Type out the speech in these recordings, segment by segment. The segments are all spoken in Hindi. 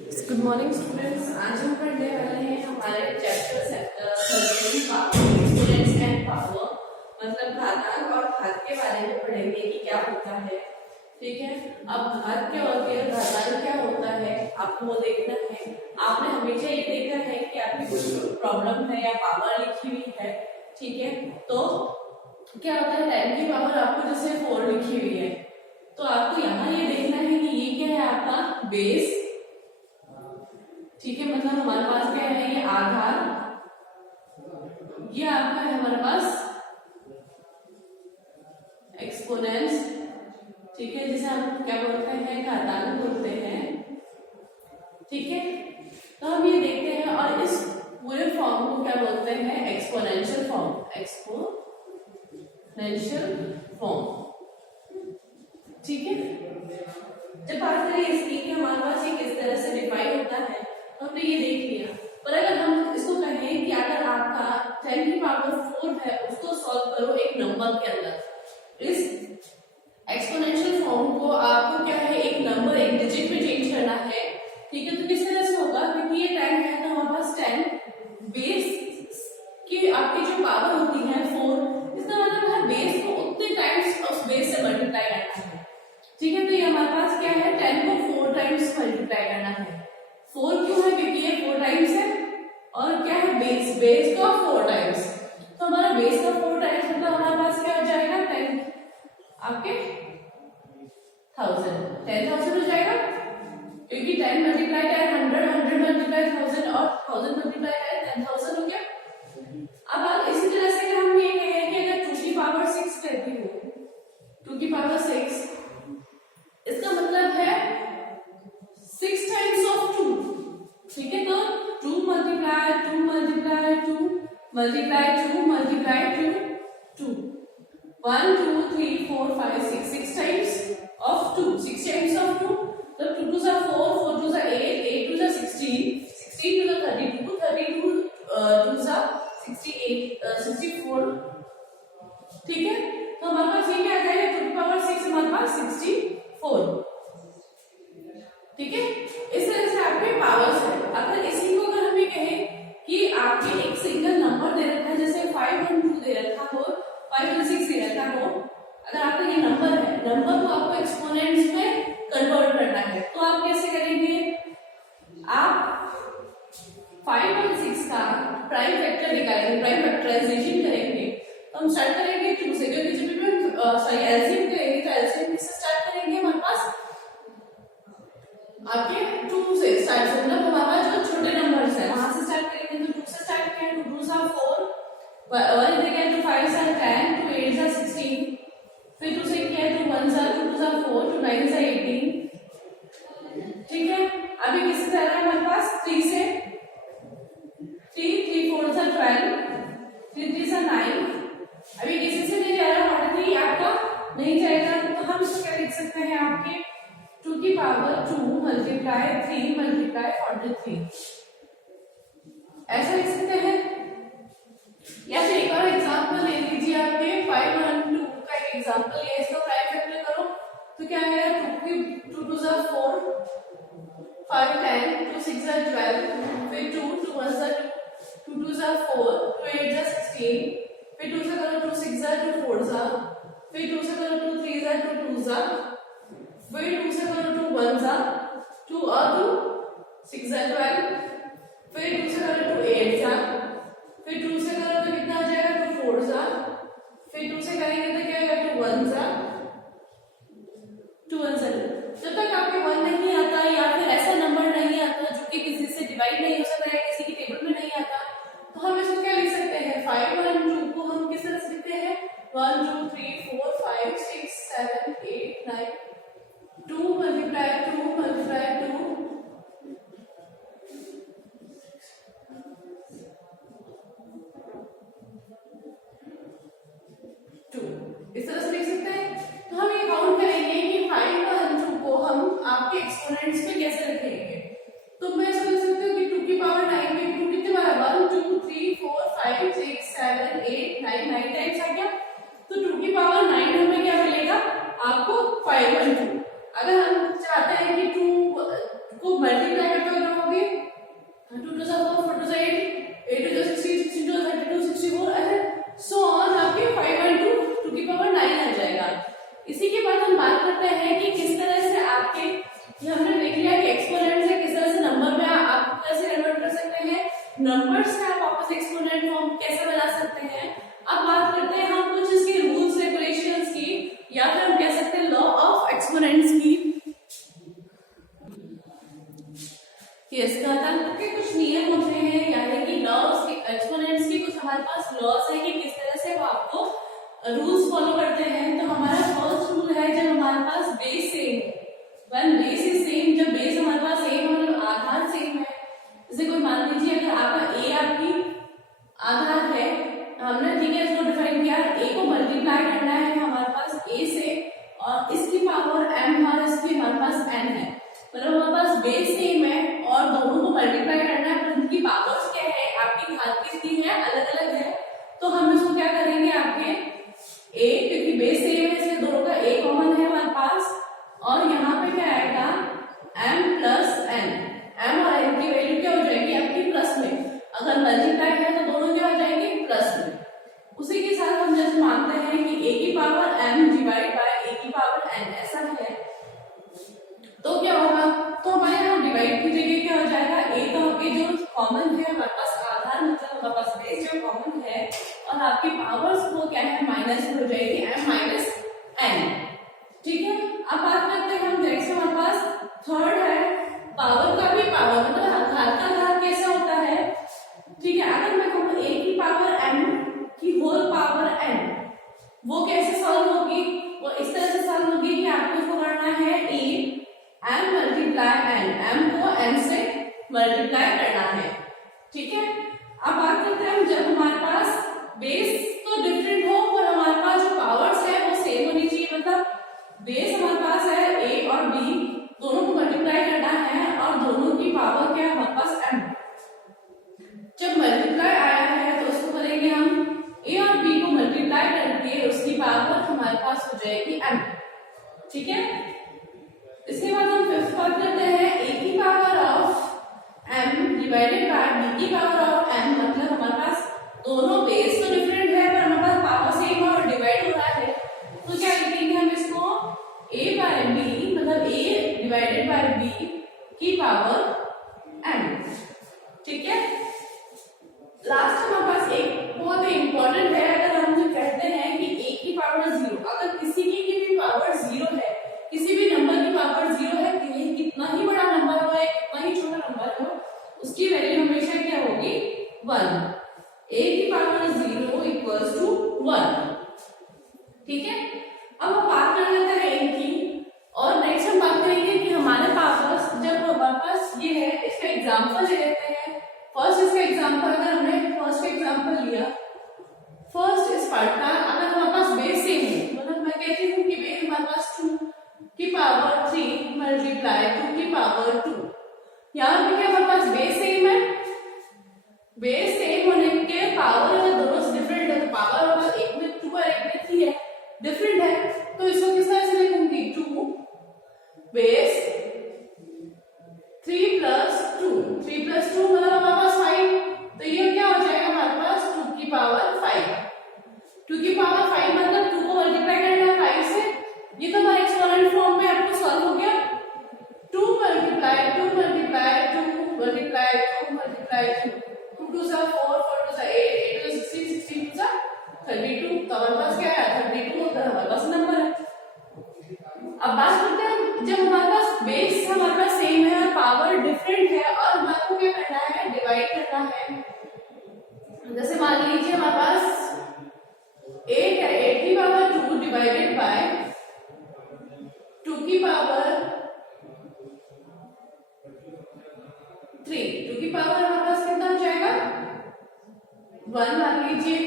Good morning students. आज हम पढ़ने वाले हैं हमारे चैप्टर एक्सपोनेंट्स एंड पावर, मतलब घातांक और घात के बारे में पढ़ेंगे कि क्या होता है। ठीक है, अब घात क्या होती है, घातांक क्या होता है, आपको वो देखना है। आपने हमेशा ये देखा है कि आपकी कुछ प्रॉब्लम है या पावर लिखी हुई है, ठीक है, तो क्या होता है 10 की पावर आपको जैसे 4 लिखी हुई है, तो आपको यहाँ ये देखना है कि ये क्या है, आपका बेस। ठीक है, मतलब हमारे पास क्या है, ये आधार, ये आपका है हमारे पास एक्सपोनेंट्स। ठीक है, जिसे हम क्या बोलते हैं, घातांक बोलते हैं। ठीक है, तो हम ये देखते हैं और इस पूरे फॉर्म को क्या बोलते हैं, एक्सपोनेंशियल फॉर्म, एक्सपोनेंशियल फॉर्म। ठीक है, जब बात करें इसकी कि हमारे पास ये किस तरह से डिफाइन होता है, तो हमने ये देख लिया। पर अगर हम इसको कहें कि अगर आपका 10 की पावर 4 है, उसको सॉल्व करो एक नंबर के अंदर, इस एक्सपोनेंशियल फॉर्म को आपको क्या है, एक नंबर, एक डिजिट में चेंज करना है। ठीक है, तो किस तरह से होगा, क्योंकि ये 10 है तो हमारे पास 10 बेस की आपकी जो पावर होती है 4, इसका मतलब है बेस को उतने टाइम्स उस बेस से मल्टीप्लाई करना है। ठीक है, तो ये हमारे पास क्या है, 10 को 4 टाइम्स मल्टीप्लाई करना है। 4 क्यों है, क्योंकि ये 4 टाइम्स है, और क्या है, बेस का 4 टाइम्स, तो हमारा बेस का 4 टाइम्स मतलब हमारे पास क्या हो जाएगा, 10 आपके 10,000 हो जाएगा, क्योंकि 10 मल्टीप्लाई 10 100, 100 मल्टीप्लाई 1000 और 1000 मल्टीप्लाई 10,000 हो गया। अब इसी तरह से हम ये कहें कि अगर 2 की पावर 6 कहती हूँ, 2 की पावर 6, इसका मतलब है 6 टाइम्स ऑफ 2। ठीक है, तो 2 multiply 2 multiply 2 multiply 2 multiply 2 2 1 2 3 4 5 6 times of 2, 6 times of 2, तो 2 2 4 4 2 8 8 2 16 16 2 32 32 2 68 64। ठीक है, तो हमारे पास ये क्या आ जाएगा, 2 की पावर 6 हमारे पास 64। ठीक है, इस तरह से आपके पावर्स है। अगर इसी को अगर हमें कहें कि आपके एक सिंगल नंबर दे रखा है, जैसे 5 और 2 दे रखा हो, 5 और 6 दे रखा हो, अगर आपका ये नंबर है, नंबर को आपको एक्सपोनेंट्स में कन्वर्ट करना है, तो आप कैसे करेंगे, आप 5 और 6 का प्राइम फैक्टर निकालेंगे, प्राइम फैक्टराइजेशन करेंगे। तो हम स्टार्ट करेंगे 2 से, क्योंकि जब भी हम एलसीएम करेंगे तो एलसीएम किससे स्टार्ट करेंगे, हमारे पास आपके 2 से स्टार्ट, मतलब हमारा जो छोटे नंबर्स है वहां से स्टार्ट करेंगे, तो 2 से स्टार्ट किया, 2 2 4 1 इधर 2 5 10 2 8 16, फिर 2 से किया 2 1 2 2 4 2 9 18। ठीक है, अभी किससे जा रहा है हमारे पास, 3 से, 3 3 4 12 3 3 9, अभी किसी से नहीं जा रहा, 43 आपका नहीं जाएगा, तो हम इसको क्या लिख सकते हैं, आपके 2 की पावर 2 मल्टीप्लाई 3 मल्टीप्लाई 43, ऐसा लिख सकते हैं। या फिर एक और एग्जांपल ले लीजिए, आपके 5 और 2 का एक एग्जांपल है, इसका प्राइम फैक्टर करो तो क्या आएगा, 2 2 4 5 10 2 6 12, फिर 2 2 1 2 2 4 2 8 16, फिर 2 से करो 2 6 2 4, फिर 2 से करो 2 3 2 2, फिर 2 से करो 2 1 2 और 2 6 12, फिर 2 से करो 2 8, फिर 2 से करो तो कितना आ जाएगा, 2 4, फिर 2 से करेंगे तो क्या आएगा, 2 1 2 1 जब तक आपके 1 नहीं आता या फिर ऐसा नंबर नहीं आता जो कि किसी से डिवाइड नहीं हो सकता है, किसी की टेबल में नहीं आता, तो हम इसको क्या लिख सकते हैं, 5 और 2 को हम किस तरह से लिखते हैं, 1 2 3 4 5 6 7 8 9, 2 मल्टीप्लाई 2 मल्टीप्लाई 2 2, इस तरह से लिख सकते हैं। तो हम ये काउंट करेंगे कि 5 और 2 को हम आपके एक्सपोनेंट्स में कैसे रखेंगे, तो मैं इसको लिख सकती हूँ कि 2 की पावर 9 में 2 कितने बार, 1 2 3 4 5 6 7 8 9 टाइम्स आ गया, तो 2 की पावर 9 हमें क्या मिलेगा, आपको 5 और 2। अगर हम चाहते हैं कि 2 को मल्टीप्लाई करते नंबर्स का वापस एक्सपोनेंट फॉर्म कैसे बना सकते हैं। अब बात करते हैं हम कुछ इसके रूल्स रेगुलेशंस की, या फिर हम कह सकते हैं लॉ ऑफ एक्सपोनेंट्स की। के कुछ नियम होते हैं, यानी कि लॉ ऑफ एक्सपोनेंट्स की कुछ हमारे पास लॉस है कि किस तरह से वो आपको रूल्स फॉलो करते हैं। तो हमारा फर्स्ट रूल है, जब हमारे पास बेस सेम है, व्हेन बेस इज सेम, जब बेस हमारे पास सेम है मतलब आधार सेम है। जैसे कोई मान लीजिए अगर आपका ए आपकी आधार है, हमने ठीक है इसको डिफाइन किया, ए को मल्टीप्लाई करना है हमारे पास ए से, और इसकी पावर m है, इसकी हमारे पास n है, मतलब हमारे पास बेस सेम है और दोनों को मल्टीप्लाई करना है, पर उनकी पावर्स क्या है, आपकी घात कितनी है, अलग अलग है। तो हम इसको क्या करेंगे, आपके a, क्योंकि बेस सेम है इसलिए दोनों का a कॉमन है हमारे पास, और यहाँ पे क्या आएगा m प्लस n, m और n की वैल्यू क्या हो जाएगी आपकी प्लस में, अगर मल्टीप्लाई है तो दोनों क्या हो जाएंगे प्लस में। उसी के साथ हम जैसे मानते हैं कि a की power m divide by a की पावर n ऐसा है, तो क्या होगा, तो हमारे यहाँ डिवाइड की जगह क्या हो जाएगा, a का होके जो कॉमन है हमारे पास आधार, मतलब हमारे पास बेस जो कॉमन है, और आपकी पावर्स वो क्या है माइनस हो जाएगी m माइनस n, ठीक है। अब बात करते हैं हम नेक्स्ट, हमारे पास थर्ड है पावर का भी पावर, मतलब घात का घात कैसे होता है, ठीक है। अगर मैं कहूँ a की पावर m की होल पावर n, वो कैसे सॉल्व होगी, वो इस तरह से सॉल्व होगी कि आपको इसको करना है a m multiply n, m को n से मल्टीप्लाई करना है, ठीक है। अब बात करते हैं जब हमारे पास बेस तो डिफरेंट हो पर हमारे पास जो पावर्स है वो सेम होनी चाहिए, मतलब बेस हमारे पास है a और b, दोनों को मल्टीप्लाई करना है और दोनों की पावर क्या है हमारे पास m। जब मल्टीप्लाई आया है तो उसको करेंगे हम a और b को मल्टीप्लाई करके उसकी पावर हमारे पास हो जाएगी m, ठीक है। इसके बाद हम फिफ्थ बात करते हैं a की power of m divided by b की पावर ऑफ m, मतलब हमारे पास दोनों बेस तो डिफरेंट है पर हमारे पास पावर सेम है और डिवाइड हो रहा है, तो क्या लिखेंगे हम इसको a बाय b, मतलब a डिवाइडेड बाय b की पावर m, ठीक है। लास्ट हमारे पास एक बहुत ही इंपॉर्टेंट है, अगर हम जो कहते हैं कि a की पावर 0, अगर किसी की भी पावर 0 है, किसी भी नंबर की पावर 0 है, कि कितना ही बड़ा नंबर हो या कितना ही छोटा नंबर हो, उसकी वैल्यू हमेशा क्या होगी 1, a की पावर 0 इक्वल्स टू 1, ठीक है। अब हम बात कर लेते हैं इनकी, और नेक्स्ट हम बात करेंगे कि हमारे पास जब हमारे पास ये है, इसका एग्जांपल ले लेते हैं। फर्स्ट इसका एग्जांपल, अगर हमने फर्स्ट का एग्जांपल लिया, फर्स्ट स्पार्टा, अगर हमारे पास बेस सेम है, मतलब मैं कहती हूँ कि बेस हमारे पास 2 की पावर 3 मल्टीप्लाई 2 की पावर 2, यहाँ पे क्या हमारे पास बेस सेम है, बेस सेम होने के पावर अगर दोनों डिफरेंट है तो पावर होगा एक में 2 और एक में 3 है, डिफरेंट है, तो इसको किस तरह से लिखूंगी, 2 बेस 3 प्लस 2, 3 प्लस 2 मतलब हमारे पास 5, तो ये क्या हो जाएगा हमारे पास 2 की पावर 5, 2 की पावर 5 मतलब 2 को मल्टीप्लाई करना है 5 से, ये तो हमारे एक्सपोनेंट फॉर्म में आपको सॉल्व हो गया, 2 मल्टीप्लाई 2 मल्टीप्लाई 2 मल्टीप्लाई 2 मल्टीप्लाई 2, 2 2 सा 4 4 2 सा 8 8 2 सा 16 16 2 सा 32, तो हमारे पास क्या है 32 होता है हमारे पास नंबर है। अब बात करते हैं जब हमारे पास बेस हमारे पास सेम है और पावर डिफरेंट है, और हमारे को क्या करना है, डिवाइड करना है। जैसे मान लीजिए हमारे पास 8 है, 8 की पावर 2 डिवाइडेड बाय 2 की पावर 3, 2 की पावर हमारे पास कितना हो जाएगा 1 मान लीजिए,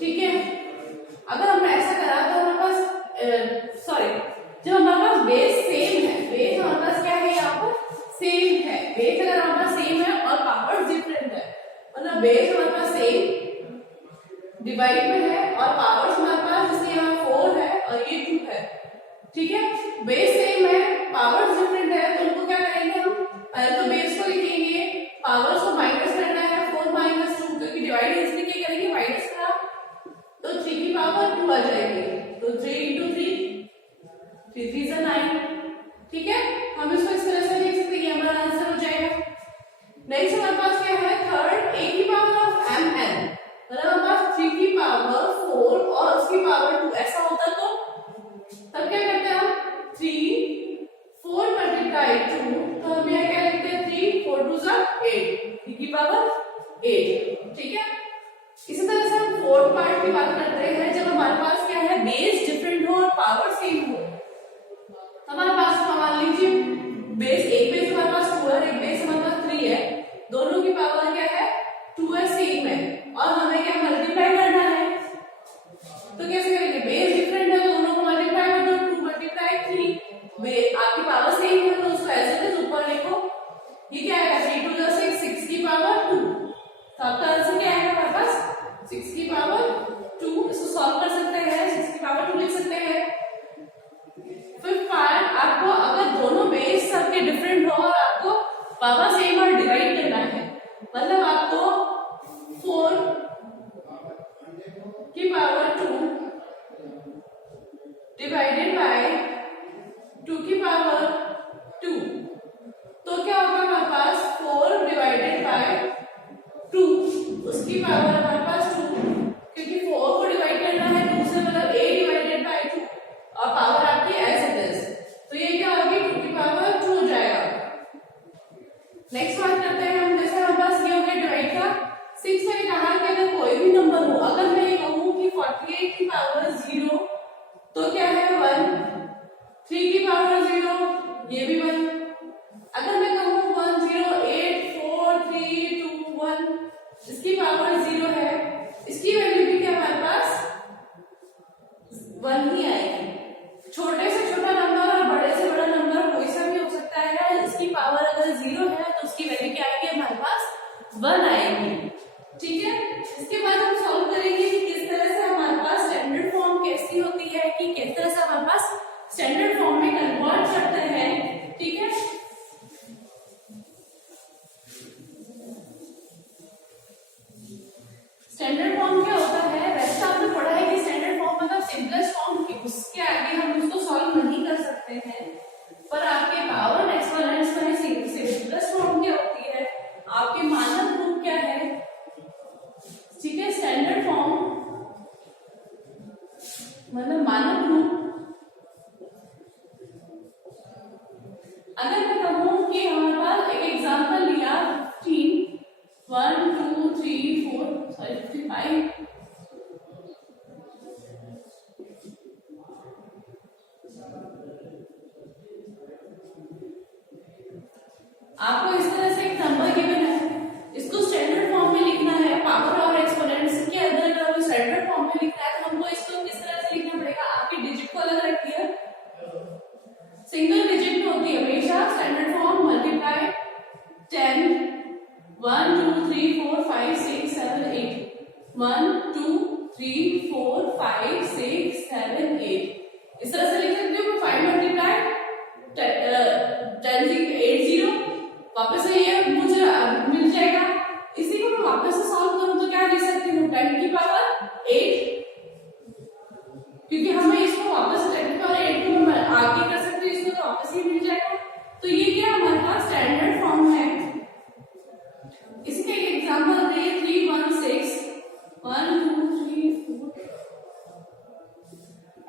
ठीक है। अगर हमने ऐसा करा तो हमारे पास सॉरी, जब हमारे पास बेस सेम है, बेस हमारे पास क्या है यहाँ पर सेम है, बेस अगर हमारे पास सेम है और पावर डिफरेंट है, मतलब बेस हमारे पास सेम डिवाइड में है और पावर्स हमारे पास जैसे यहाँ 4 है और ये 2 है, ठीक है। बेस सेम है, पावर्स डिफरेंट है, तो उनको क्या करेंगे हम, पहले तो बेस को लिखेंगे, पावर्स को माइनस करना है, 4 माइनस 2, क्योंकि डिवाइड इसलिए क्या करेंगे माइनस करा, तो 3 की पावर 2 आ जाएगी, तो 3 into 3 3 3 9, ठीक है। हम इसको इस तरह से लिख सकते हैं, ये हमारा आंसर हो जाएगा। नेक्स्ट हमारे पास क्या है, थर्ड 3 4 मल्टीप्लाई 2, तो हम यहाँ क्या लिखते हैं 3 4 2 8, 3 की पावर 8। ठीक है, इसी तरह से हम फोर्थ पार्ट की बात करते हैं। जब हमारे पास क्या है, बेस डिफरेंट हो और पावर सेम हो। हमारे पास मान लीजिए बेस, एक बेस हमारे पास 2 है, एक बेस हमारे पास 3 है, दोनों की पावर क्या है 2 है, सेम है, और हमें क्या मल्टीप्लाई करना है। तो कैसे करेंगे, बेस डिफरेंट है तो दोनों को मल्टीप्लाई कर दो, 2 मल्टीप्लाई 3, आपकी पावर सेम है तो उसको ऐसे ही ऊपर लिखो। ये क्या आएगा 3 2 6, 6 की पावर 2, तो आपका आंसर क्या आएगा हमारे पास 6 की पावर 2। इसको सॉल्व कर सकते हैं, 6 की पावर 2 लिख सकते हैं। फिफ्थ पार्ट, आपको अगर दोनों बेस सबके डिफरेंट हो और आपको पावर सेम और डिवाइड करना है, मतलब आपको 4 की पावर 2 डिवाइडेड बाय 2 की पावर 2, तो क्या होगा हमारे पास 4 डिवाइडेड बाय 2, उसकी पावर हमारे पास 2, क्योंकि 4 को डिवाइड करना है 2 से, मतलब a डिवाइडेड बाय 2, और पावर आपकी एज इट इज, तो ये क्या होगी 2 की पावर 2 हो जाएगा। नेक्स्ट बात करते हैं हम, जैसे हमारे पास ये हो गया डिवाइड का। 6 में कहा कि अगर कोई भी नंबर हो, अगर मैं ये कहूं कि 48 की पावर 0, तो क्या है 1, 3 की पावर 0, ये भी 1, अगर मैं कहूं 1 0 8 4 3 2 1, इसकी पावर 0 है, इसकी वैल्यू भी क्या हमारे पास 1 ही आएगी। छोटे से छोटा नंबर और बड़े से बड़ा नंबर कोई सा भी हो सकता है, इसकी पावर अगर 0 है तो उसकी वैल्यू क्या आएगी हमारे पास 1 आएगी। ठीक है, इसके बाद हम सॉल्व करेंगे कि किस तरह से हमारे पास स्टैंडर्ड फॉर्म कैसी होती है, कि किस तरह से हमारे पास स्टैंडर्ड फॉर्म में कन्वर्ट करते हैं। ठीक है, स्टैंडर्ड फॉर्म क्या होता है, वैसे आपने पढ़ा है कि स्टैंडर्ड फॉर्म मतलब सिंपलेस्ट फॉर्म, उसके आगे हम उसको सॉल्व नहीं कर सकते हैं, पर आपके पावर एक्सपोनेंट्स में सिंपलेस्ट फॉर्म क्या होती है, आपके मानक रूप क्या है। ठीक है, स्टैंडर्ड फॉर्म मतलब मानक रूप। अगर मैं कहूं कि हमारे पास एक एग्जांपल लिया 15 1 2 3 4 सॉरी 55, आपको इस तरह से एक नंबर गिवन है, इसको स्टैंडर्ड फॉर्म में लिखना है, पावर और एक्सपोनेंट्स के अंदर अगर स्टैंडर्ड फॉर्म में लिखना है तो हमको इसको किस तरह से लिखना पड़ेगा, आपकी डिजिट को अलग रखिए, सिंगल डिजिट में होती है हमेशा स्टैंडर्ड फॉर्म, मल्टीप्लाई 10 1 2 3 4 5 6 7 8 1 2 3 4 5 6 7 8, इस तरह से लिख सकते हो। 5 मल्टीप्लाई 10 80, वापस से ये मुझे मिल जाएगा। इसी को मैं वापस से सॉल्व करूं तो क्या लिख सकती हूँ 10 की पावर 8, क्योंकि हमें इसको वापस 10 की पावर 8 को मैं आगे कर सकती हूँ, इसको तो वापस ही मिल जाएगा। तो ये क्या हमारे पास स्टैंडर्ड फॉर्म है। इसका एक एग्जांपल है 316 1 2 3 4,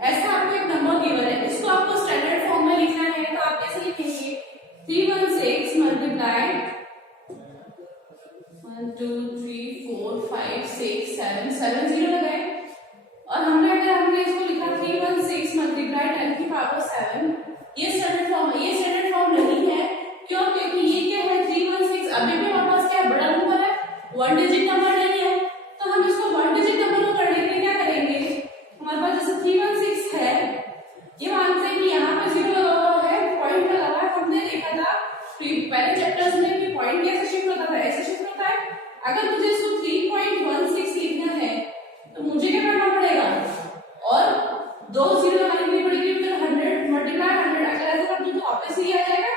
ऐसा आपको एक नंबर गिवन है, इसको आपको स्टैंडर्ड फॉर्म में लिखना है, तो आप कैसे लिखेंगे 316 मल्टीप्लाई 1 2 3 4 5 6 7 7 0 लगाए, और हमने इसको लिखा 316 मल्टीप्लाई 10 की पावर 7, ये स्टैंडर्ड फॉर्म है। ये स्टैंडर्ड फॉर्म नहीं है, क्यों, क्योंकि ये क्या है 316 अभी भी हमारे पास क्या बड़ा नंबर है, 1 डिजिट नंबर नहीं है, तो हम इसको 1 डिजिट नंबर को करने के लिए क्या करेंगे, हमारे पास जैसे 316 है, ये मानते हैं कि यहाँ पे 0 लगा हुआ है, पॉइंट लगा हुआ है, हमने देखा था पहले चैप्टर्स में कि पॉइंट कैसे शिफ्ट होता था, ऐसे शिफ्ट होता है। अगर मुझे इसको 3.16 लिखना है तो मुझे क्या करना पड़ेगा, और 2 0 लगाने के लिए पड़ेगी, फिर 100 मल्टीप्लाई 100, अगर ऐसे कर दूं तो वापस ही आ जाएगा।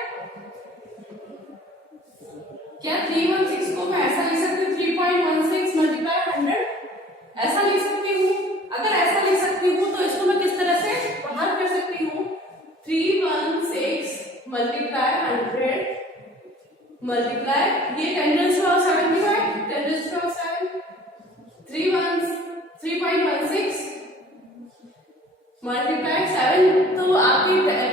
क्या 316 को मैं ऐसा लिख सकती हूँ 3.16 मल्टीप्लाई 100, ऐसा लिख सकती हूँ। अगर ऐसा लिख सकती हूँ तो इसको मैं किस तरह से बाहर कर सकती हूँ, 316 मल्टीप्लाई 100 मल्टीप्लाई ये 10 to the power 75, 10 to the power 7 3.16 multiply 7, तो आपकी 10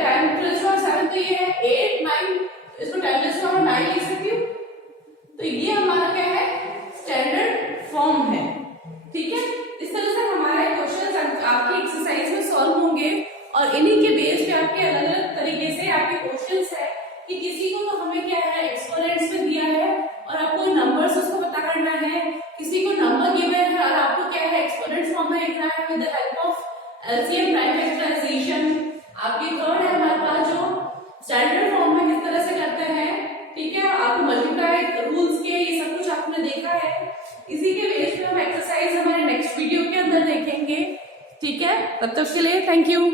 आपके अलग अलग तरीके से आपके क्वेश्चंस है कि किसी को तो हमें क्या है एक्सपोनेंट्स में दिया है और आपको नंबर्स उसको पता करना है, किसी को नंबर गिवन है और आपको क्या है एक्सपोनेंट्स फॉर्म में लिखना है with the help of LCM prime factorization. आपकी थर्ड है हमारे पास जो स्टैंडर्ड फॉर्म में किस तरह से करते हैं, ठीक है, आपको मल्टीप्लाई रूल्स के ये सब कुछ आपने देखा है। इसी के बेस पे हम एक्सरसाइज हमारे नेक्स्ट वीडियो के अंदर देखेंगे, ठीक है, तब तक के लिए थैंक यू।